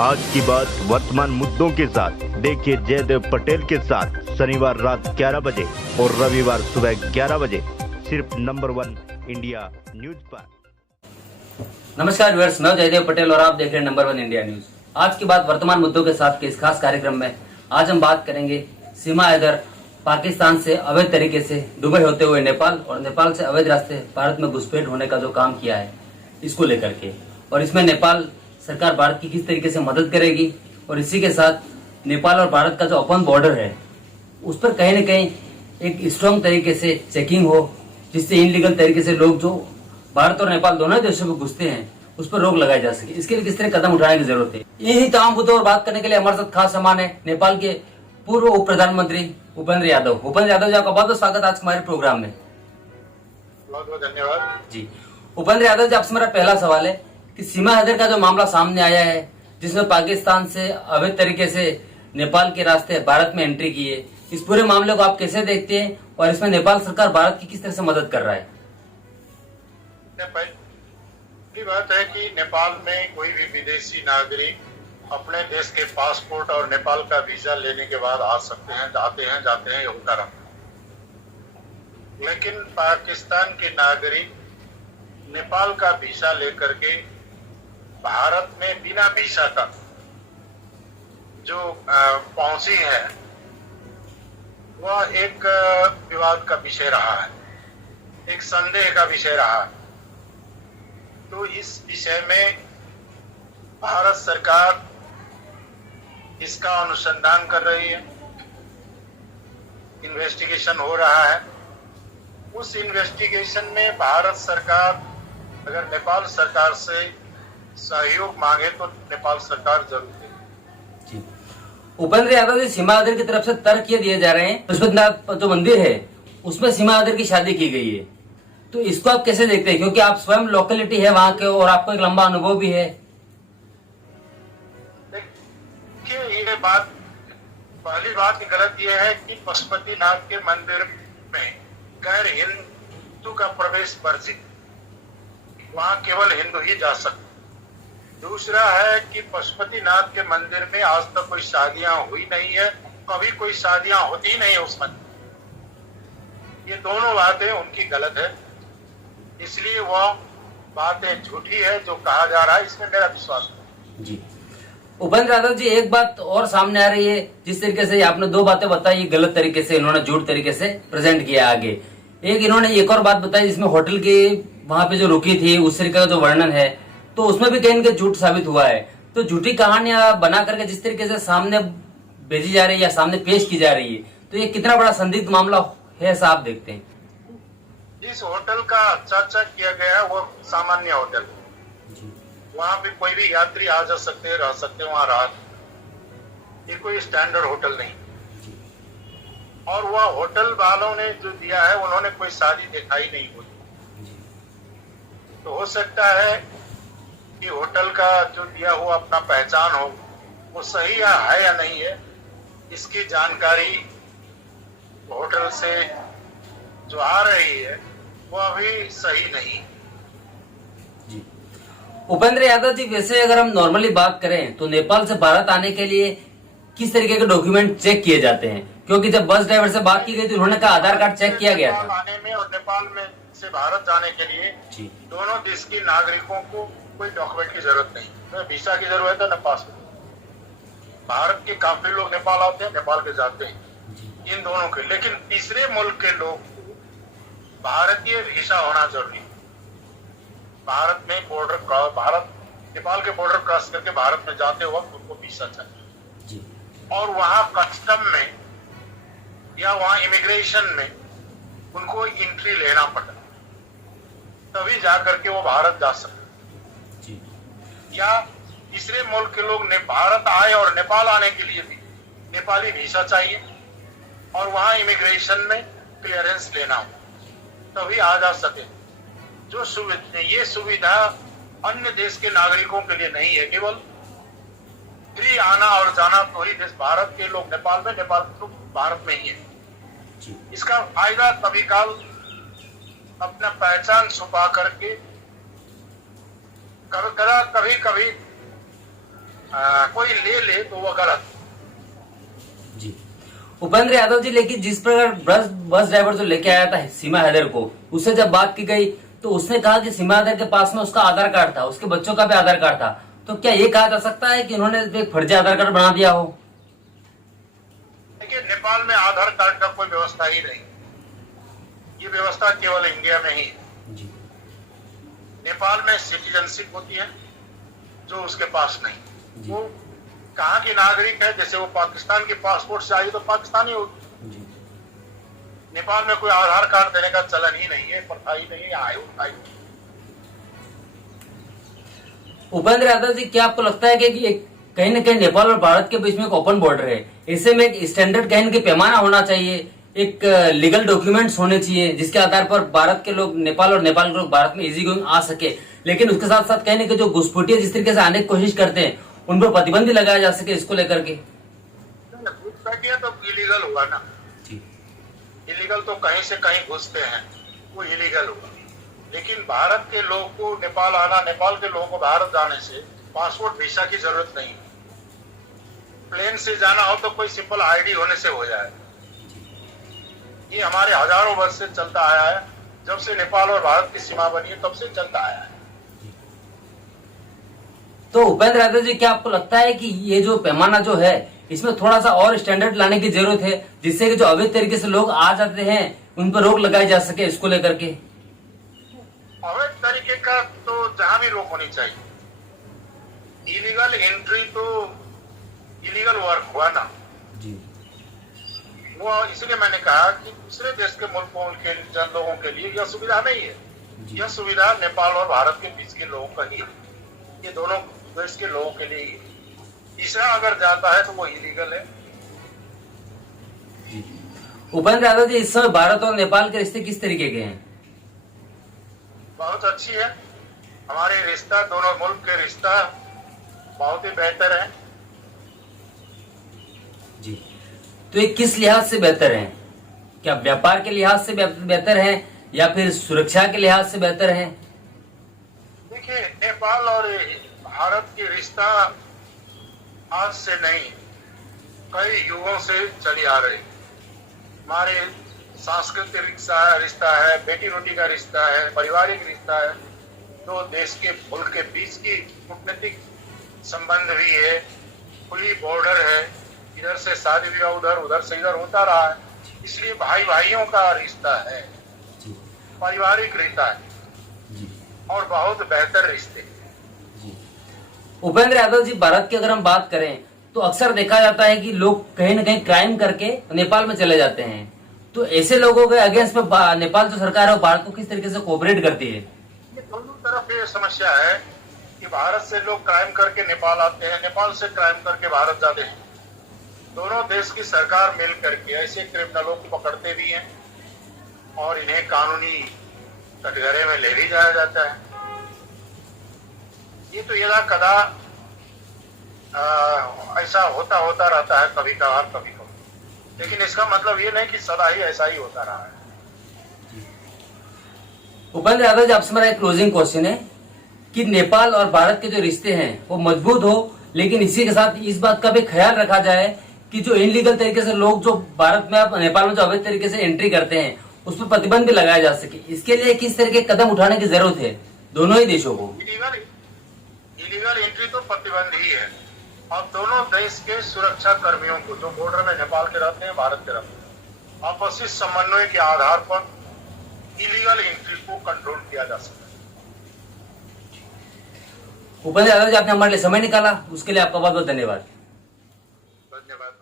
आज की बात वर्तमान मुद्दों के साथ देखिए जयदेव पटेल के साथ शनिवार रात 11 बजे और रविवार सुबह 11 बजे सिर्फ नंबर 1 इंडिया न्यूज पर। नमस्कार व्यूअर्स, मैं जयदेव पटेल और आप देख रहे हैं नंबर 1 इंडिया न्यूज। आज की बात वर्तमान मुद्दों के साथ के इस खास कार्यक्रम में आज हम बात करेंगे सीमा हैदर पाकिस्तान से अवैध तरीके से दुबई होते हुए नेपाल और नेपाल से अवैध रास्ते भारत में घुसपैठ होने का जो काम किया है इसको लेकर के, और इसमें नेपाल सरकार भारत की किस तरीके से मदद करेगी और इसी के साथ नेपाल और भारत का जो ओपन बॉर्डर है उस पर कहीं न कहीं एक स्ट्रॉन्ग तरीके से चेकिंग हो, जिससे इनलीगल तरीके से लोग जो भारत और नेपाल दोनों देशों में घुसते हैं उस पर रोक लगाई जा सके। इसके लिए किस तरह कदम उठाने की जरूरत है, यही तमाम मुद्दों पर बात करने के लिए हमारे साथ खास मेहमान है नेपाल के पूर्व उप प्रधानमंत्री उपेंद्र यादव। उपेंद्र यादव जी, आपका बहुत बहुत स्वागत आज हमारे प्रोग्राम में। बहुत बहुत धन्यवाद जी। उपेंद्र यादव जी, आपसे मेरा पहला सवाल है कि सीमा हैदर का जो मामला सामने आया है जिसमें पाकिस्तान से अवैध तरीके से नेपाल के रास्ते भारत में एंट्री की है, इस पूरे मामले को आप कैसे देखते हैं और इसमें नेपाल सरकार भारत की किस तरह से मदद कर रहा है? पहली बात है कि नेपाल में कोई भी विदेशी नागरिक अपने देश के पासपोर्ट और नेपाल का वीजा लेने के बाद आ सकते हैं, जाते हैं, होता रहता है। लेकिन पाकिस्तान के नागरिक नेपाल का वीजा लेकर के भारत में बिना वीजा का जो पहुंची है वह एक विवाद का विषय रहा है, एक संदेह का विषय रहा है। तो इस विषय में भारत सरकार इसका अनुसंधान कर रही है, इन्वेस्टिगेशन हो रहा है। उस इन्वेस्टिगेशन में भारत सरकार अगर नेपाल सरकार से सहयोग मांगे तो नेपाल सरकार जरूर देगी। उपेंद्र यादव जी, सीमा हैदर की तरफ से तर्क ये दिए जा रहे हैं पशुपतिनाथ जो मंदिर है उसमें सीमा हैदर की शादी की गई है, तो इसको आप कैसे देखते हैं, क्योंकि आप स्वयं लोकेलिटी है वहां के और आपको एक लंबा अनुभव भी है? देखिए, ये बात पहली बात गलत ये है कि पशुपतिनाथ के मंदिर में गैर हिंदू का प्रवेश वर्जित, वहां केवल हिंदू ही जा सकते। दूसरा है कि पशुपतिनाथ के मंदिर में आज तक कोई शादियां हुई नहीं है, कभी कोई शादियां होती नहीं है उस मंदिर। ये दोनों बातें उनकी गलत है, इसलिए वह बातें झूठी है जो कहा जा रहा है, इसमें मेरा विश्वास है। जी उपेंद्र यादव जी, एक बात और सामने आ रही है, जिस तरीके से आपने दो बातें बताई गलत तरीके से इन्होंने झूठ तरीके से प्रेजेंट किया आगे, एक इन्होंने एक और बात बताई जिसमें होटल की वहां पे जो रुकी थी उस तरीके का जो वर्णन है तो उसमें भी कहीं ना कहीं झूठ साबित हुआ है। तो झूठी कहानियां बना करके जिस तरीके से सामने भेजी जा रही है या सामने पेश की जा रही है, तो ये कितना बड़ा संदिग्ध मामला है ऐसा आप देखते हैं? जिस होटल का चर्चा किया गया है वो सामान्य होटल, वहां पे कोई भी यात्री आ जा सकते हैं, रह सकते हैं, वहां रात, ये कोई स्टैंडर्ड होटल नहीं। और वह होटल वालों ने जो दिया है उन्होंने कोई शादी दिखाई नहीं हुई। तो हो सकता है कि होटल का जो दिया हुआ अपना पहचान हो वो सही है या नहीं है, इसकी जानकारी होटल से जो आ रही है वो अभी सही नहीं। उपेंद्र यादव जी, वैसे अगर हम नॉर्मली बात करें तो नेपाल से भारत आने के लिए किस तरीके के डॉक्यूमेंट चेक किए जाते हैं? क्योंकि जब बस ड्राइवर से बात की गई थी उन्होंने कहा आधार कार्ड चेक किया गया था। आने में और नेपाल में से भारत जाने के लिए दोनों देश के नागरिकों को कोई डॉक्यूमेंट की जरूरत नहीं, न वीजा की जरूरत है न पासपोर्ट। भारत के काफी लोग नेपाल आते हैं, नेपाल के जाते हैं, इन दोनों के। लेकिन तीसरे मुल्क के लोग को भारतीय वीजा होना जरूरी है। भारत में नेपाल के बॉर्डर क्रॉस करके भारत में जाते वक्त उनको वीजा चाहिए और वहां कस्टम में या वहां इमिग्रेशन में उनको एंट्री लेना पड़ता, तभी जाकर के वो भारत जा सकते। या तीसरे मुल्क के लोग ने भारत आए और नेपाल आने के लिए भी नेपाली वीजा चाहिए और वहां इमिग्रेशन में क्लियरेंस लेना हो, तभी आ जा सके। जो सुविधा, ये सुविधा अन्य देश के नागरिकों के लिए नहीं है, केवल फ्री आना और जाना तो ही देश, भारत के लोग नेपाल में, नेपाल के लोग भारत में ही है। इसका फायदा कभी काल अपना पहचान छुपा करके कभी कभी कोई ले तो वो गलत। जी उपेंद्र यादव जी, लेकिन जिस प्रकार बस ड्राइवर जो लेके आया था सीमा हैदर को, उससे जब बात की गई तो उसने कहा कि सीमा हैदर के पास में उसका आधार कार्ड था, उसके बच्चों का भी आधार कार्ड था। तो क्या ये कहा जा सकता है कि उन्होंने एक फर्जी आधार कार्ड बना दिया हो? देखिए, नेपाल में आधार कार्ड का कोई व्यवस्था ही नहीं, ये व्यवस्था केवल इंडिया में ही है। जी। नेपाल में सिटीजनशिप होती है जो उसके पास नहीं, जी। वो कहाँ की नागरिक है, जैसे वो पाकिस्तान के पासपोर्ट से आई तो पाकिस्तानी होगी। जी। नेपाल में कोई आधार कार्ड देने का चलन ही नहीं है, प्रथा ही नहीं है, आयु। उपेंद्र यादव जी, क्या आपको लगता है कि एक कहीं न कहीं नेपाल और भारत के बीच में एक ओपन बॉर्डर है, ऐसे में एक स्टैंडर्ड कहीं न कहीं पैमाना होना चाहिए, एक लीगल डॉक्यूमेंट्स होने चाहिए जिसके आधार पर भारत के लोग नेपाल और नेपाल के लोग भारत में इजी गोइंग आ सके, लेकिन उसके साथ साथ कहीं न कहीं जो घुसपैठिया जिस तरीके से आने की कोशिश करते हैं उन पर प्रतिबंध लगाया जा सके इसको लेकर के? घुसपैठिया तो इलीगल हुआ ना। इलीगल तो कहीं से कहीं घुसते हैं, वो इलीगल हुआ। लेकिन भारत के लोग को नेपाल आना, नेपाल के लोगों को भारत जाने से पासपोर्ट वीजा की जरूरत नहीं। प्लेन से जाना हो तो कोई सिंपल आईडी होने से हो जाए। ये हमारे हजारों वर्ष से चलता आया है, जब से नेपाल और भारत की सीमा बनी है तब से चलता आया है। तो उपेंद्र यादव जी, क्या आपको लगता है कि ये जो पैमाना जो है इसमें थोड़ा सा और स्टैंडर्ड लाने की जरूरत है, जिससे कि जो अवैध तरीके से लोग आ जाते हैं उन पर रोक लगाई जा सके इसको लेकर के? अवैध तरीके का तो जहां भी रोक होनी चाहिए। इलीगल एंट्री तो इलीगल वर्क हुआ ना जी। वो इसलिए मैंने कहा कि दूसरे देश के मुल्कों के जन लोगों के लिए यह सुविधा नहीं है। यह सुविधा नेपाल और भारत के बीच के लोगों का ही है, ये दोनों देश के लोगों के लिए ही है। तीसरा अगर जाता है तो वो इलीगल है। उपेंद्र यादव जी, इस समय भारत और नेपाल के रिश्ते किस तरीके के हैं? बहुत अच्छी है हमारे रिश्ता, दोनों मुल्क के रिश्ता बहुत ही बेहतर है। जी। तो ये किस लिहाज से बेहतर है? क्या व्यापार के लिहाज से बेहतर है या फिर सुरक्षा के लिहाज से बेहतर है? देखिए, नेपाल और भारत के रिश्ता आज से नहीं, कई युगों से चली आ रही। हमारे सांस्कृतिक रिश्ता है, बेटी रोटी का रिश्ता है, पारिवारिक रिश्ता है, दो देश के मुल्क के बीच की कूटनीतिक संबंध भी है, खुली बॉर्डर है, इधर से शादी विवाह उधर से इधर होता रहा है, इसलिए भाई भाइयों का रिश्ता है, पारिवारिक रिश्ता है और बहुत बेहतर रिश्ते। उपेंद्र यादव जी, भारत की अगर हम बात करें तो अक्सर देखा जाता है कि लोग कहीं न कहीं क्राइम करके नेपाल में चले जाते हैं, तो ऐसे लोगों के अगेंस्ट में नेपाल जो सरकार है वो भारत को किस तरीके से कोऑपरेट करती है? ये दोनों तरफ ये समस्या है कि भारत से लोग क्राइम करके नेपाल आते हैं, नेपाल से क्राइम करके भारत जाते हैं। दोनों देश की सरकार मिल करके ऐसे क्रिमिनलों को पकड़ते भी हैं और इन्हें कानूनी कटघरे में ले भी जाया जाता है। ये तो यदा कदा ऐसा होता रहता है, कभी कभी, लेकिन इसका मतलब ये नहीं कि सदा ही ऐसा ही होता रहा है। उपेंद्र यादव जी, आपसे मेरा एक क्लोजिंग क्वेश्चन है कि नेपाल और भारत के जो रिश्ते हैं वो मजबूत हो, लेकिन इसी के साथ इस बात का भी ख्याल रखा जाए कि जो इनलीगल तरीके से लोग जो भारत में नेपाल में जो अवैध तरीके से एंट्री करते हैं उस पर प्रतिबंध भी लगाया जा सके। इसके लिए किस तरह के कदम उठाने की जरूरत है दोनों ही देशों को? इलीगल एंट्री तो प्रतिबंध ही है और दोनों देश के सुरक्षा कर्मियों को जो बॉर्डर में नेपाल के रहते हैं, भारत के रहते हैं, आपसी समन्वय के आधार पर इलीगल एंट्री को कंट्रोल किया जा सकता है। उपेंद्र यादव जी, आपने हमारे लिए समय निकाला, उसके लिए आपका बहुत बहुत धन्यवाद। धन्यवाद।